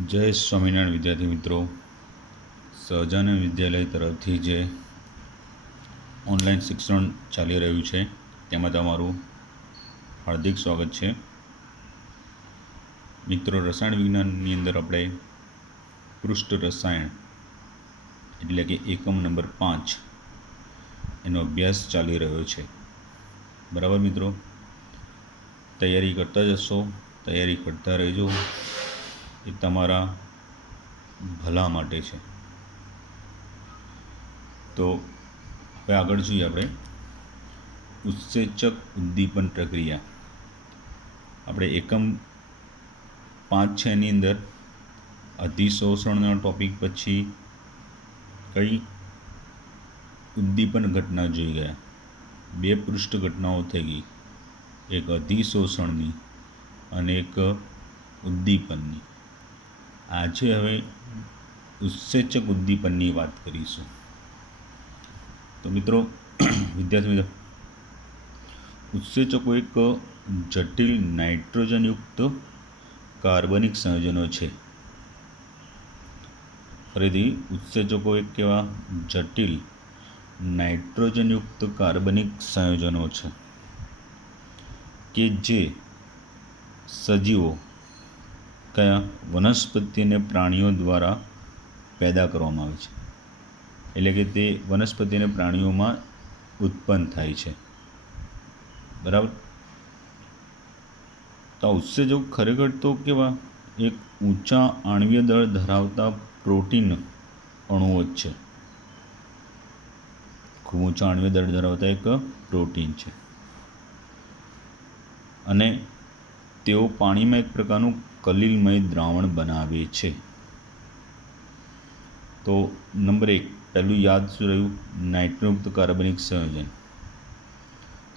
જય સ્વામિનારાયણ વિદ્યાર્થી મિત્રો, સહજાનંદ વિદ્યાલય તરફથી જે ઓનલાઈન શિક્ષણ ચાલી રહ્યું છે તેમાં તમારું હાર્દિક સ્વાગત છે. મિત્રો, રસાયણ વિજ્ઞાનની અંદર આપણે પૃષ્ઠ રસાયણ એટલે કે એકમ નંબર 5 એનો અભ્યાસ ચાલી રહ્યો છે. બરાબર મિત્રો, તૈયારી કરતા જશો, તૈયારી કરતા રહેજો, એ તમારા ભલા માટે છે. તો હવે આગળ જોઈએ આપણે ઉત્સેચક ઉદ્દીપન પ્રક્રિયા. આપણે એકમ 5 છે એની અંદર અધિશોષણના ટોપિક પછી કઈ ઉદ્દીપન ઘટના જોઈ ગયા. 2 પૃષ્ઠ ઘટનાઓ થઈ ગઈ, એક અધિશોષણની અને એક ઉદ્દીપનની. આજે હવે ઉત્સેચક ઉદ્દીપનની વાત કરીશું. તો મિત્રો, વિદ્યાર્થી મિત્રો, ઉત્સેચકો એક જટિલ નાઇટ્રોજનયુક્ત કાર્બનિક સંયોજનો છે. ફરીથી, ઉત્સેચકો એક કેવા જટિલ નાઇટ્રોજનયુક્ત કાર્બનિક સંયોજનો છે કે જે સજીવો કયા વનસ્પતિ અને પ્રાણીઓ દ્વારા પેદા કરવામાં આવે છે. એટલે કે તે વનસ્પતિ અને પ્રાણીઓમાં ઉત્પન્ન થાય છે. બરાબર. તો આ ઉત્સેચકો ખરેખર તો કેવા એક ઊંચા આણ્વીય દળ ધરાવતા પ્રોટીન અણુઓ જ છે. ખૂબ ઊંચા આણ્વીય દળ ધરાવતા એક પ્રોટીન છે અને તેઓ પાણીમાં એક પ્રકારનું કલીલમય દ્રાવણ બનાવે છે. તો નંબર 1 પહેલું યાદ શું રહ્યું? નાઇટ્રોજનયુક્ત કાર્બનિક સંયોજન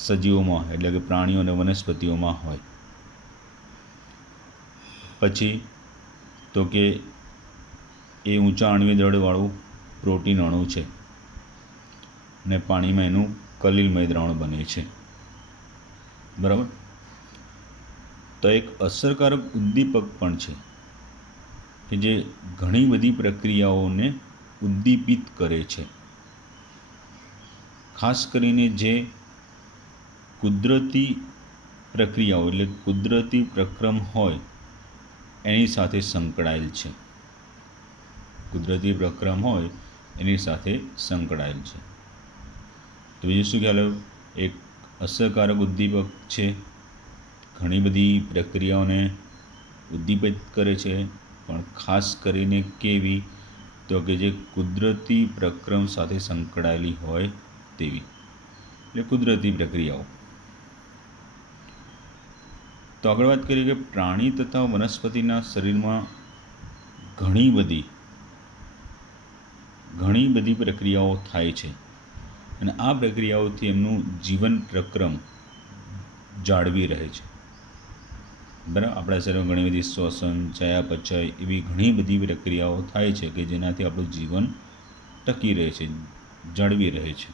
સજીવોમાં એટલે કે પ્રાણીઓ અને વનસ્પતિઓમાં હોય. પછી તો કે એ ઊંચા આણ્વીય દળવાળું પ્રોટીન અણુ છે અને પાણીમાં એનું કલીલમય દ્રાવણ બને છે. બરાબર. તો એક અસરકારક ઉદ્દીપક પણ છે કે જે ઘણી બધી પ્રક્રિયાઓને ઉદ્દીપિત કરે છે. ખાસ કરીને જે કુદરતી પ્રક્રિયાઓ એટલે કુદરતી પ્રક્રમ હોય એની સાથે સંકળાયેલ છે. કુદરતી પ્રક્રમ હોય એની સાથે સંકળાયેલ છે. તો બીજું શું ખ્યાલ આવ્યો? એક અસરકારક ઉદ્દીપક છે, ઘણી બધી પ્રક્રિયાઓને ઉદ્દીપિત કરે છે, પણ ખાસ કરીને કેવી? તો કે જે કુદરતી પ્રક્રમ સાથે સંકળાયેલી હોય તેવી, એટલે કુદરતી પ્રક્રિયાઓ. તો આગળ વાત કરીએ કે પ્રાણી તથા વનસ્પતિના શરીરમાં ઘણી બધી પ્રક્રિયાઓ થાય છે અને આ પ્રક્રિયાઓથી એમનું જીવન પ્રક્રમ જાળવી રહે છે. બરાબર. આપણા શરીરમાં ઘણી બધી શ્વસન, ચયાપચય એવી ઘણી બધી પ્રક્રિયાઓ થાય છે કે જેનાથી આપણું જીવન ટકી રહે છે, જાળવી રહે છે.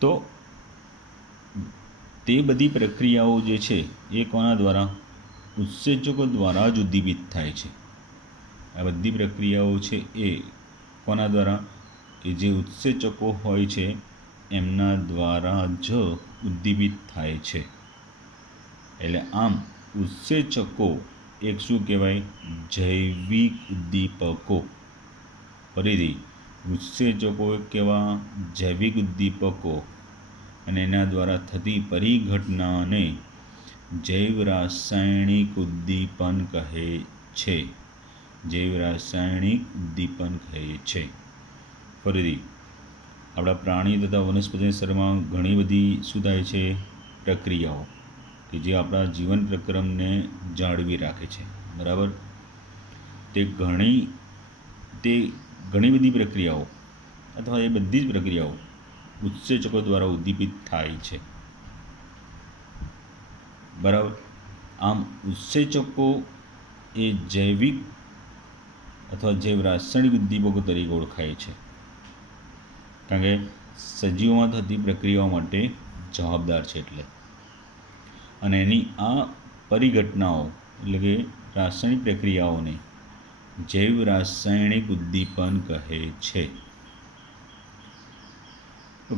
તો તે બધી પ્રક્રિયાઓ જે છે એ કોના દ્વારા? ઉત્સેચકો દ્વારા જ ઉદ્દીપિત થાય છે. આ બધી પ્રક્રિયાઓ છે એ કોના દ્વારા? કે જે ઉત્સેચકો હોય છે એમના દ્વારા જ ઉદ્દીપિત થાય છે. એટલે આમ ઉત્સેચકો એક શું કહેવાય? જૈવિક ઉદ્દીપકો. ફરીથી, ઉત્સેચકો એક કેવા જૈવિક ઉદ્દીપકો અને એના દ્વારા થતી પરિઘટનાને જૈવ રાસાયણિક ઉદ્દીપન કહે છે. જૈવ રાસાયણિક ઉદ્દીપન કહે છે. ફરીથી, આપણા પ્રાણી તથા વનસ્પતિ શરીરમાં ઘણી બધી શું થાય છે? પ્રક્રિયાઓ કે જે આપણા જીવન પ્રક્રમને જાળવી રાખે છે. બરાબર. તે ઘણી બધી પ્રક્રિયાઓ અથવા એ બધી જ પ્રક્રિયાઓ ઉત્સેચકો દ્વારા ઉદ્દીપિત થાય છે. બરાબર. આમ ઉત્સેચકો એ જૈવિક અથવા જૈવ રાસાયણિક ઉદ્દીપકો તરીકે ઓળખાય છે, કારણ કે સજીવોમાં થતી પ્રક્રિયાઓ માટે જવાબદાર છે એટલે. અને એની આ પરિઘટનાઓ એટલે કે રાસાયણિક પ્રક્રિયાઓને જૈવ રાસાયણિક ઉદ્દીપન કહે છે.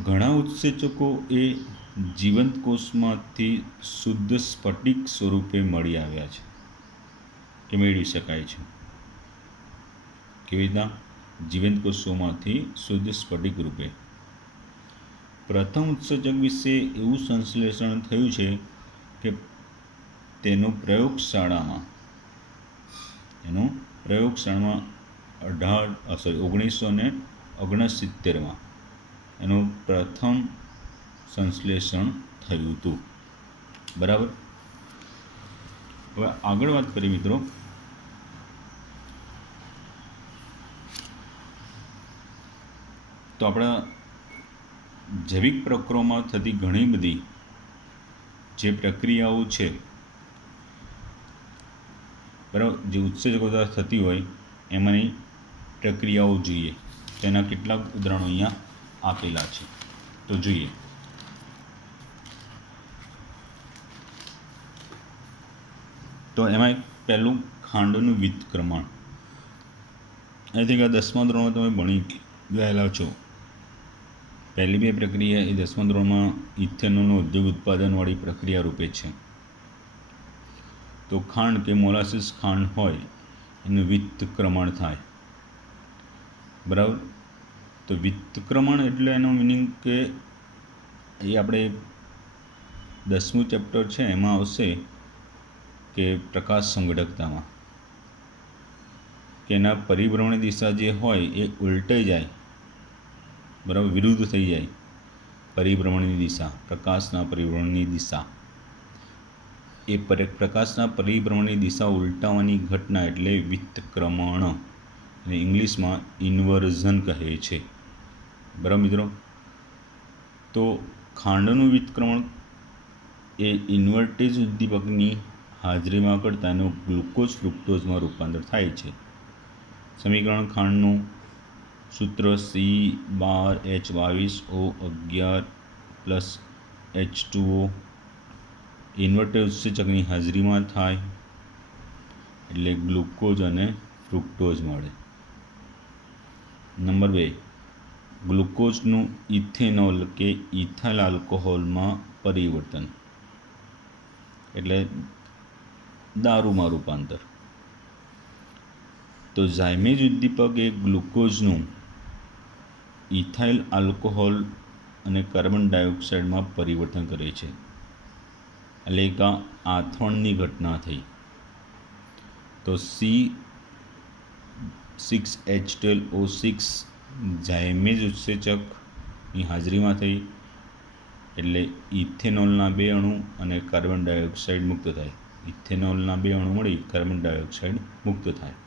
ઘણા ઉત્સેચકો એ જીવંત કોષમાંથી શુદ્ધ સ્ફટિક સ્વરૂપે મળી આવ્યા છે કે મેળવી શકાય છે. કેવી રીતના? જીવંત કોષોમાંથી શુદ્ધ સ્ફટિક રૂપે. પ્રથમ ઉત્સેચક વિશે એવું સંશ્લેષણ થયું છે કે તેનું પ્રયોગશાળામાં 1969માં એનું પ્રથમ સંશ્લેષણ થયું હતું. બરાબર. હવે આગળ વાત કરીએ મિત્રો, તો આપણા જૈવિક પ્રક્રિયામાં થતી ઘણી બધી જે પ્રક્રિયાઓ છે, બરાબર, જે ઉત્સેચકો દ્વારા થતી હોય એમાંની પ્રક્રિયાઓ જોઈએ. તેના કેટલાક ઉદાહરણો અહીંયા આપેલા છે, તો જોઈએ. તો એમાં પહેલું ખાંડનું વિતક્રમણ. આઈ થિંક આ 10મા ધોરણમાં તમે ભણી ગયેલા છો. પહેલી બે પ્રક્રિયા એ 10મા ધોરણમાં ઇથેનોલનું ઉદ્યોગ ઉત્પાદનવાળી પ્રક્રિયા રૂપે છે. તો ખાંડ કે મોલાસીસ ખાંડ હોય એનું વિતક્રમણ થાય. બરાબર. તો વિતક્રમણ એટલે એનો મિનિંગ કે એ આપણે 10મું ચેપ્ટર છે એમાં આવશે કે પ્રકાશ સંગઠકતામાં કે એના પરિભ્રમણની દિશા જે હોય એ ઉલટાઈ જાય, બરાબર, વિરુદ્ધ થઈ જાય. પરિભ્રમણની દિશા, પ્રકાશના પરિભ્રમણની દિશા, એ પ્રકાશના પરિભ્રમણની દિશા ઉલટાવવાની ઘટના એટલે વિતક્રમણ, અને ઇંગ્લિશમાં ઇન્વર્ઝન કહે છે. બરાબર મિત્રો. તો ખાંડનું વિતક્રમણ એ ઇન્વર્ટેજ ઉદ્દીપકની હાજરીમાં કરતાં એનું ગ્લુકોઝ ફ્રુક્ટોઝમાં રૂપાંતર થાય છે. સમીકરણ ખાંડનું સૂત્ર C12H22O11 + ઇન્વર્ટેજ ઉત્સેચકની હાજરીમાં થાય એટલે ગ્લુકોઝ અને ફ્રુક્ટોઝ મળે. નંબર 2, ગ્લુકોઝનું ઇથેનોલ કે ઇથાઇલ આલ્કોહોલમાં પરિવર્તન એટલે દારૂમાં રૂપાંતર. તો ઝાયમેજ ઉદ્દીપક એ ગ્લુકોઝનું ઇથાઇલ આલ્કોહોલ અને કાર્બન ડાયોક્સાઇડમાં પરિવર્તન કરે છે, એટલે એક આથવણની ઘટના થઈ. તો C6H12O6 ઝાયમેજ ઉત્સેચકની હાજરીમાં થઈ એટલે ઇથેનોલના 2 અણુ અને કાર્બન ડાયોક્સાઇડ મુક્ત થાય. ઇથેનોલના 2 અણુ મળી કાર્બન ડાયોક્સાઇડ મુક્ત થાય.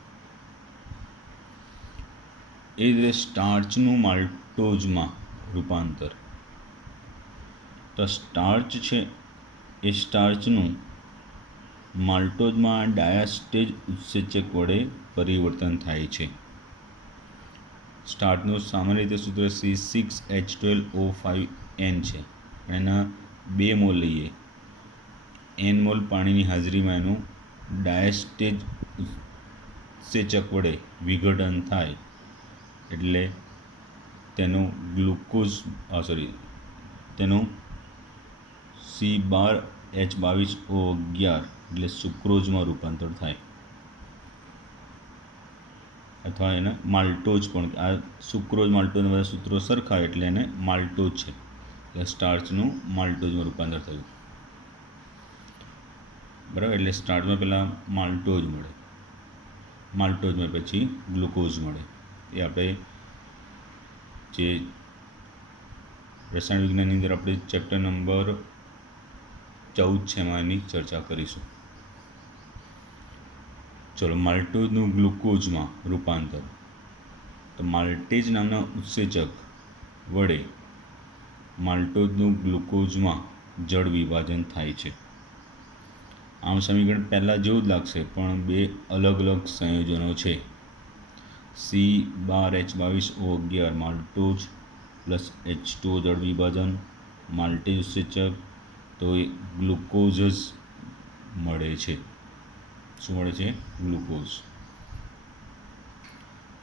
એ જ રીતે સ્ટાર્ચનું માલ્ટોઝમાં રૂપાંતર. તો સ્ટાર્ચ છે એ સ્ટાર્ચનું માલ્ટોઝમાં ડાયાસ્ટેજ ઉત્સેચક વડે પરિવર્તન થાય છે. સ્ટાર્ચનું સામાન્ય રીતે સૂત્ર C6H12O5N છે. એના 2 મોલ લઈએ, N મોલ પાણીની હાજરીમાં એનું ડાયાસ્ટેજ ઉત્સેચક વડે વિઘટન થાય એટલે તેનું તેનું C12H22O11 એટલે સુક્રોઝમાં રૂપાંતર થાય, અથવા એને માલ્ટોઝ પણ. આ સુક્રોઝ માલ્ટોઝના બધા સૂત્રો સરખા એટલે એને માલ્ટોઝ છે. એટલે સ્ટાર્ચનું માલ્ટોઝમાં રૂપાંતર થયું. બરાબર. એટલે સ્ટાર્ચમાં પહેલાં માલ્ટોઝ મળે, માલ્ટોઝમાં પછી ગ્લુકોઝ મળે. એ આપણે જે રસાયણ વિજ્ઞાનની અંદર આપણે ચેપ્ટર નંબર 14 છે એમાં એની ચર્ચા કરીશું. ચલો, માલ્ટોઝનું ગ્લુકોઝમાં રૂપાંતર. તો માલ્ટેઝ નામના ઉત્સેચક વડે માલ્ટોઝનું ગ્લુકોઝમાં જળ વિભાજન થાય છે. આમ સમીકરણ પહેલાં જેવું જ લાગશે, પણ 2 અલગ અલગ સંયોજનો છે. C12H22O11 માલ્ટોઝ પ્લસ H2O જળ વિભાજન, માલ્ટેઝ ઉત્સેચક, તો એ ગ્લુકોઝ જ મળે છે. શું મળે છે? ગ્લુકોઝ.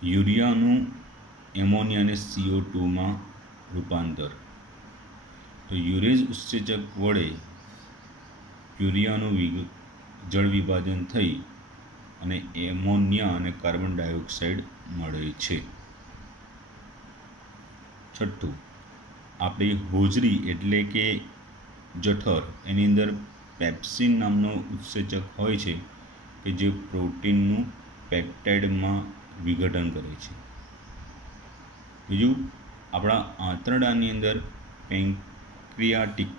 યુરિયાનું એમોનિયા અને CO2માં રૂપાંતર. તો યુરેઝ ઉત્સેચક વડે યુરિયાનું જળ વિભાજન થઈ અને એમોનિયા અને કાર્બન ડાયોક્સાઇડ મળે છે. છઠ્ઠું, આપણી હોજરી એટલે કે જઠર, એની અંદર પેપ્સિન નામનો ઉત્સેચક હોય છે કે જે પ્રોટીનનું પેપ્ટાઇડમાં વિઘટન કરે છે. બીજું, આપણા આંતરડાની અંદર પેન્ક્રિયાટિક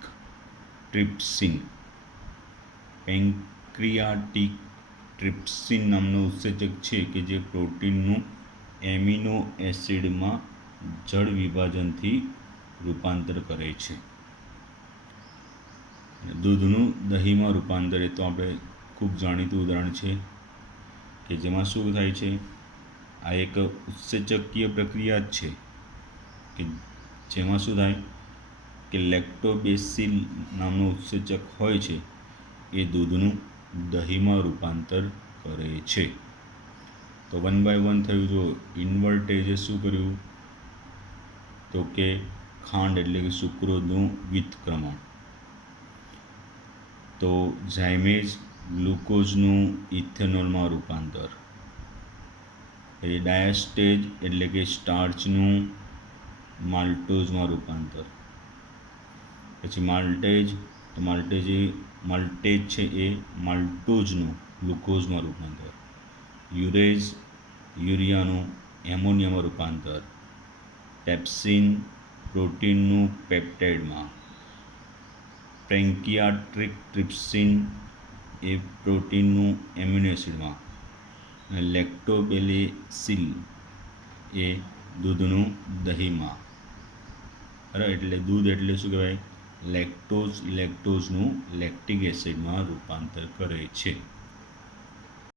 ટ્રિપ્સિન નામનો ઉત્સેચક છે કે જે પ્રોટીનનું એમિનો એસિડમાં જળ વિભાજનથી રૂપાંતર કરે છે. દૂધનું દહીંમાં રૂપાંતર, એ તો આપણે ખૂબ જાણીતું ઉદાહરણ છે કે જેમાં શું થાય છે, આ એક ઉત્સેચકીય પ્રક્રિયા જ છે કે જેમાં શું થાય કે લેક્ટોબેસિલ નામનું ઉત્સેચક હોય છે એ દૂધનું દહીંમાં રૂપાંતર કરે છે. તો 1 by 1 થયું. જો ઇન્વર્ટેજે શું કર્યું, તો કે ખાંડ એટલે કે સુક્રોઝનું વિતક્રમણ. તો ઝાયમેજ ગ્લુકોઝનું ઇથેનોલમાં રૂપાંતર. પછી ડાયસ્ટેજ એટલે કે સ્ટાર્ચનું માલ્ટોઝમાં રૂપાંતર. પછી માલ્ટેજ, તો માલ્ટેજ છે એ માલ્ટોઝનું ગ્લુકોઝમાં રૂપાંતર. યુરેઝ યુરિયાનું એમોનિયામાં રૂપાંતર. પેપ્સિન પ્રોટીનનું પેપ્ટાઇડમાં. પેન્ક્રિયાટિક ટ્રિપ્સિન એ પ્રોટીનનું એમિનો એસિડમાં. અને લેક્ટોબેસિલ એ દૂધનું દહીંમાં. બરાબર, એટલે દૂધ એટલે શું કહેવાય? લેક્ટોઝનું લેક્ટિક એસિડમાં રૂપાંતર કરે છે.